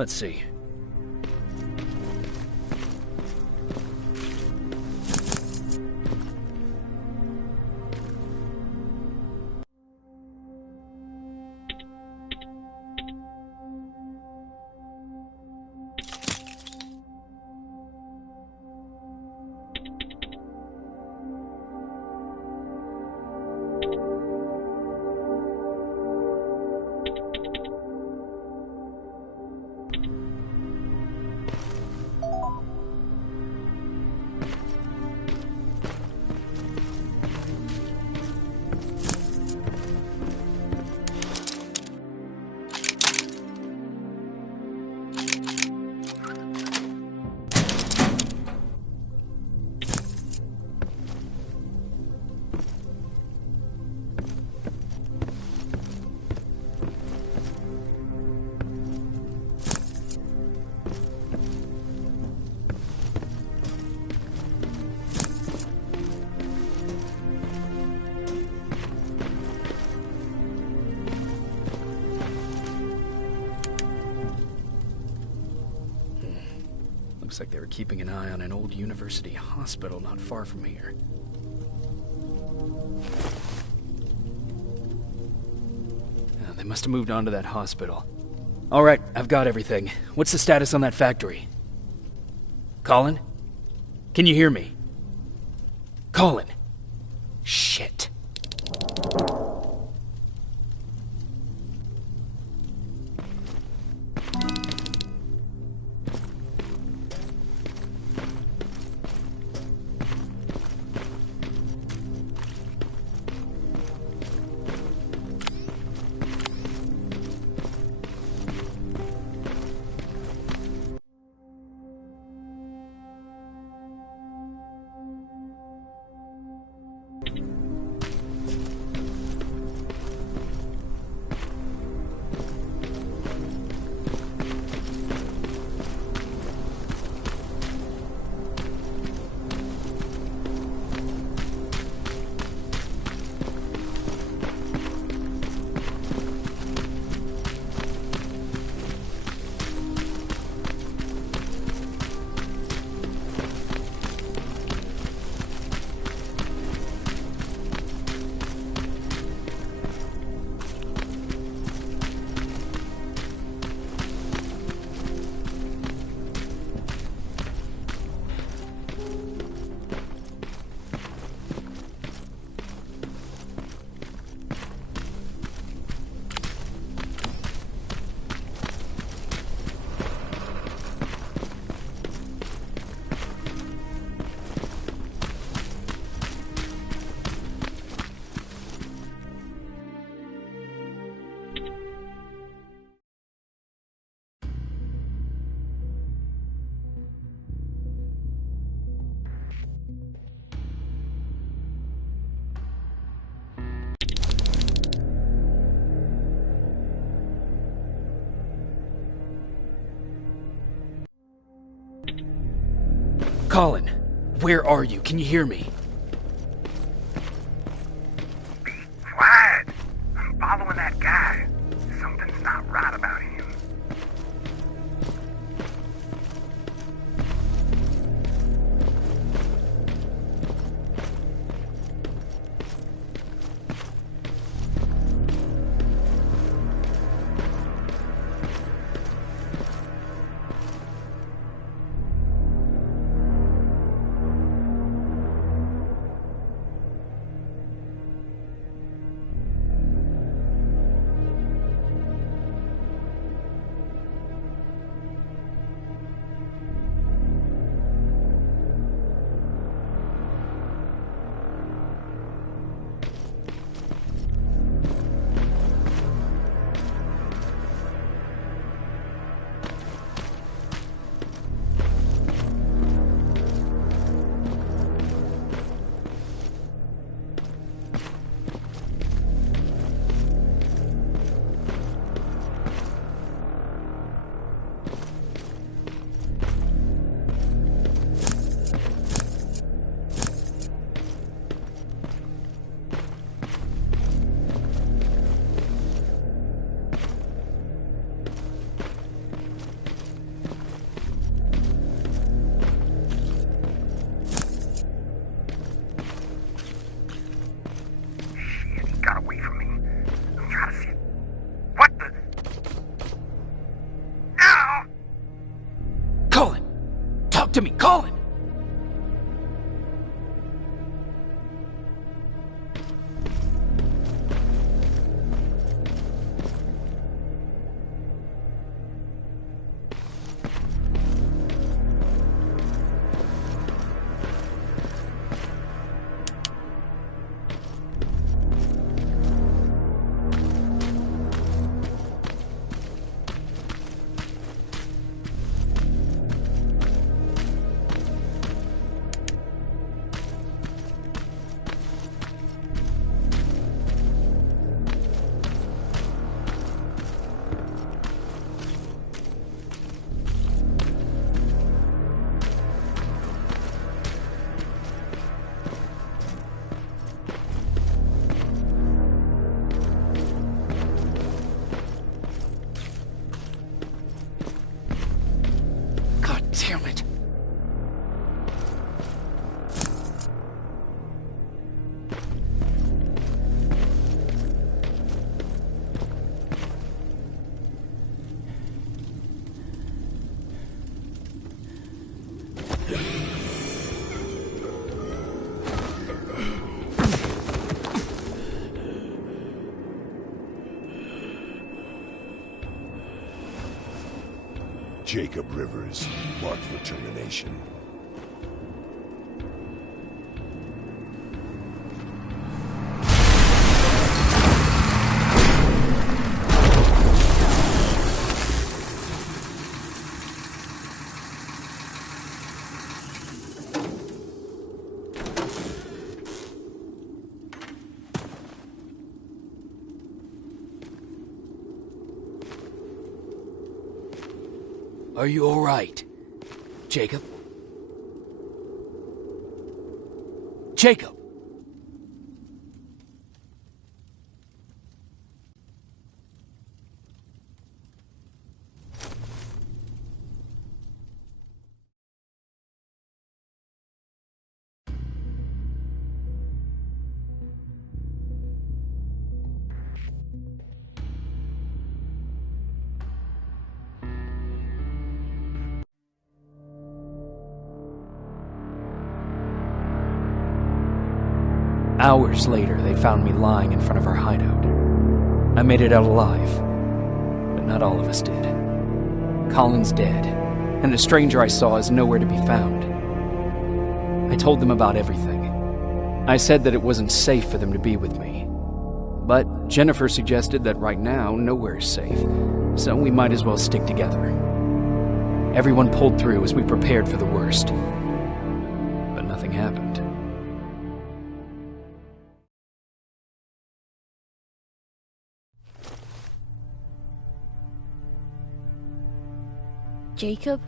Let's see. Looks like they were keeping an eye on an old university hospital not far from here. They must have moved on to that hospital. All right, I've got everything. What's the status on that factory? Colin? Can you hear me? Colin! Shit. Colin, where are you? Can you hear me? Be quiet! I'm following that guy. Something's not right about him. Talk to me, Colin! Damn it. Jacob Rivers, marked for termination. Are you all right, Jacob? Jacob! Hours later, they found me lying in front of our hideout. I made it out alive, but not all of us did. Colin's dead, and the stranger I saw is nowhere to be found. I told them about everything. I said that it wasn't safe for them to be with me. But Jennifer suggested that right now, nowhere is safe, so we might as well stick together. Everyone pulled through as we prepared for the worst. But nothing happened. Jacob?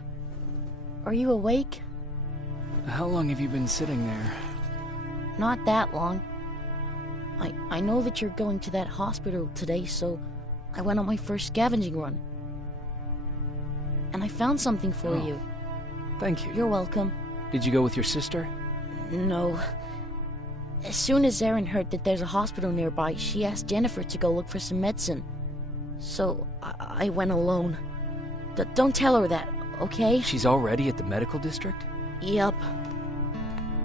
Are you awake? How long have you been sitting there? Not that long. I know that you're going to that hospital today, so I went on my first scavenging run. And I found something for you. Thank you. You're welcome. Did you go with your sister? No. As soon as Erin heard that there's a hospital nearby, she asked Jennifer to go look for some medicine. So I went alone. Don't tell her that, okay? She's already at the medical district? Yup.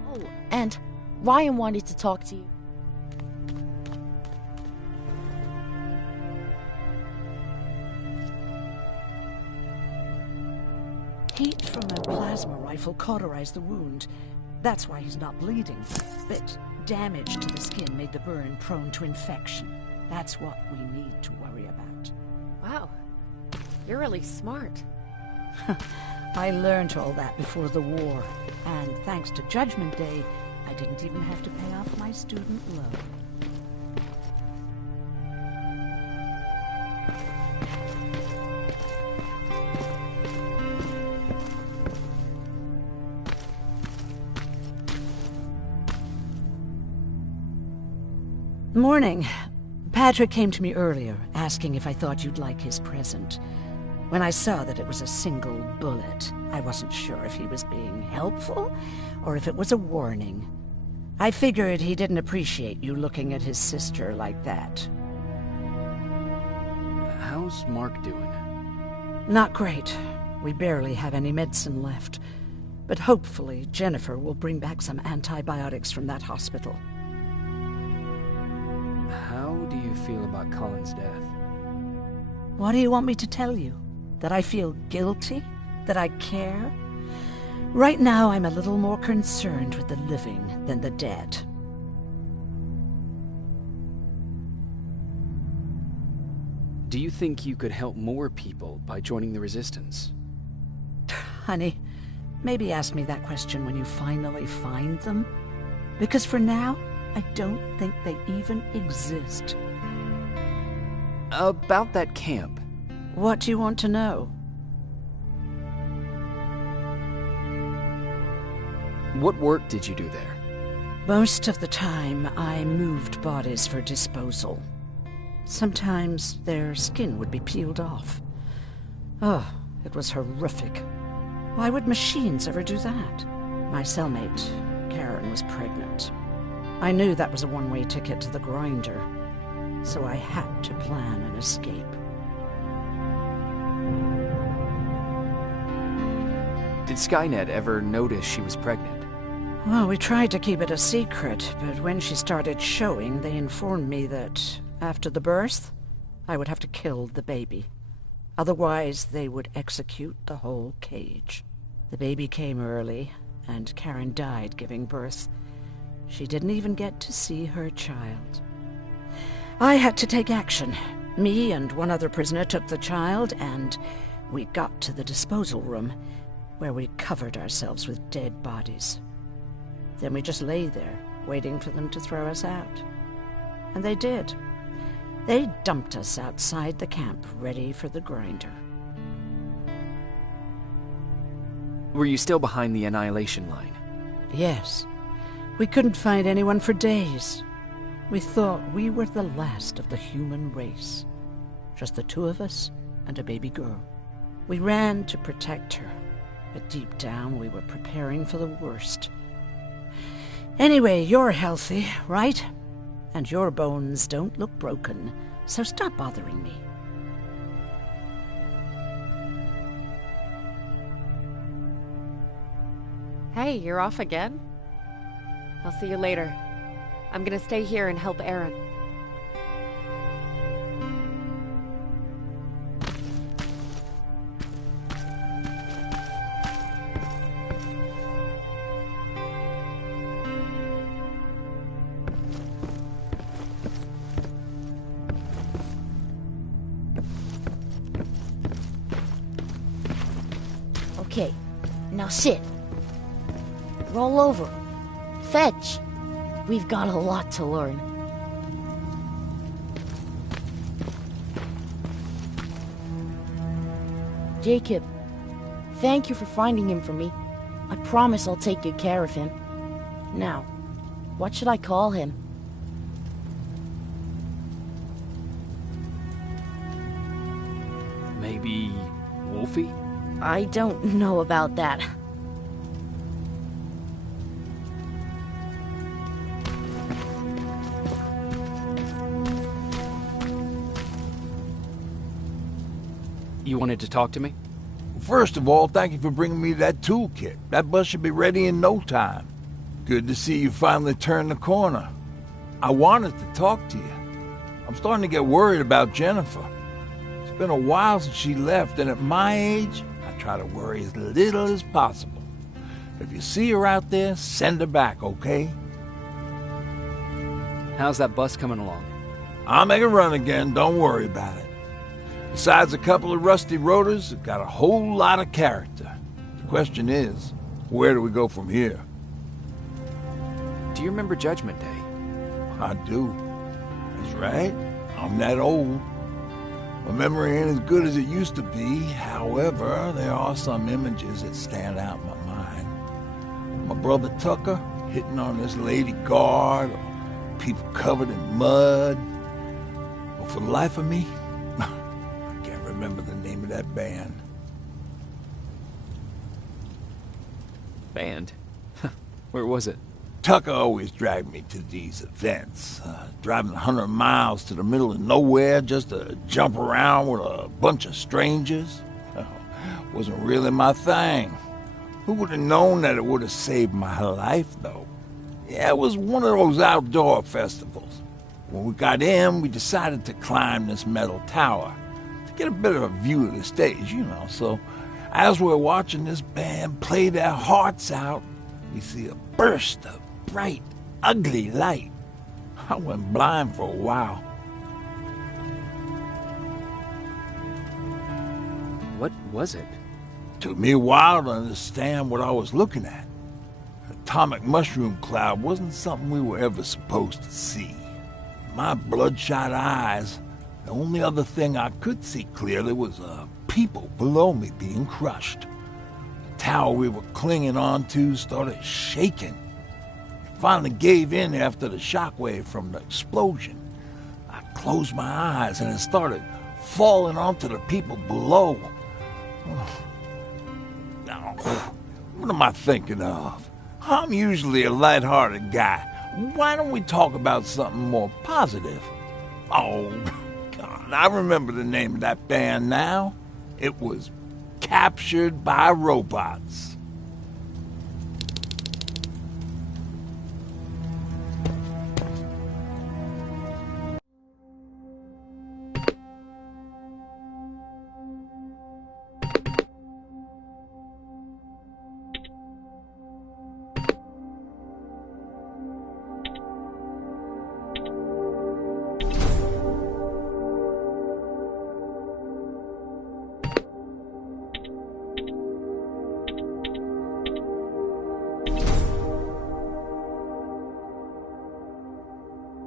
Oh, and Ryan wanted to talk to you. Heat from a plasma rifle cauterized the wound. That's why he's not bleeding. But damage to the skin made the burn prone to infection. That's what we need to worry about. Wow. You're really smart. I learned all that before the war. And thanks to Judgment Day, I didn't even have to pay off my student loan. Morning. Patrick came to me earlier, asking if I thought you'd like his present. When I saw that it was a single bullet, I wasn't sure if he was being helpful or if it was a warning. I figured he didn't appreciate you looking at his sister like that. How's Mark doing? Not great. We barely have any medicine left. But hopefully Jennifer will bring back some antibiotics from that hospital. How do you feel about Colin's death? What do you want me to tell you? That I feel guilty? That I care? Right now, I'm a little more concerned with the living than the dead. Do you think you could help more people by joining the Resistance? Honey, maybe ask me that question when you finally find them. Because for now, I don't think they even exist. About that camp. What do you want to know? What work did you do there? Most of the time, I moved bodies for disposal. Sometimes their skin would be peeled off. Oh, it was horrific. Why would machines ever do that? My cellmate, Karen, was pregnant. I knew that was a one-way ticket to the grinder, so I had to plan an escape. Did Skynet ever notice she was pregnant? Well, we tried to keep it a secret, but when she started showing, they informed me that after the birth, I would have to kill the baby. Otherwise, they would execute the whole cage. The baby came early, and Karen died giving birth. She didn't even get to see her child. I had to take action. Me and one other prisoner took the child, and we got to the disposal room, where we covered ourselves with dead bodies. Then we just lay there, waiting for them to throw us out. And they did. They dumped us outside the camp, ready for the grinder. Were you still behind the annihilation line? Yes. We couldn't find anyone for days. We thought we were the last of the human race. Just the two of us and a baby girl. We ran to protect her, but deep down we were preparing for the worst. Anyway, you're healthy, right? And your bones don't look broken, so stop bothering me. Hey, you're off again? I'll see you later. I'm gonna stay here and help Aaron. Okay, now sit. Roll over. Fetch. We've got a lot to learn. Jacob, thank you for finding him for me. I promise I'll take good care of him. Now, what should I call him? Maybe Wolfie? I don't know about that. You wanted to talk to me? First of all, thank you for bringing me that toolkit. That bus should be ready in no time. Good to see you finally turned the corner. I wanted to talk to you. I'm starting to get worried about Jennifer. It's been a while since she left, and at my age, I try to worry as little as possible. If you see her out there, send her back, okay? How's that bus coming along? I'll make a run again, don't worry about it. Besides a couple of rusty rotors, it got a whole lot of character. The question is, where do we go from here? Do you remember Judgment Day? I do. That's right. I'm that old. My memory ain't as good as it used to be. However, there are some images that stand out in my mind. My brother Tucker hitting on this lady guard, or people covered in mud. But for the life of me, remember the name of that band. Band? Where was it? Tucker always dragged me to these events. Driving 100 miles to the middle of nowhere just to jump around with a bunch of strangers. Wasn't really my thing. Who would have known that it would have saved my life, though? Yeah, it was one of those outdoor festivals. When we got in, we decided to climb this metal tower to get a bit of a view of the stage, So as we're watching this band play their hearts out, we see a burst of bright, ugly light. I went blind for a while. What was it? Took me a while to understand what I was looking at. An atomic mushroom cloud wasn't something we were ever supposed to see. My bloodshot eyes, the only other thing I could see clearly was people below me being crushed. The tower we were clinging onto started shaking. It finally gave in after the shockwave from the explosion. I closed my eyes and it started falling onto the people below. Now, what am I thinking of? I'm usually a lighthearted guy. Why don't we talk about something more positive? Oh, God, I remember the name of that band now. It was Captured by Robots.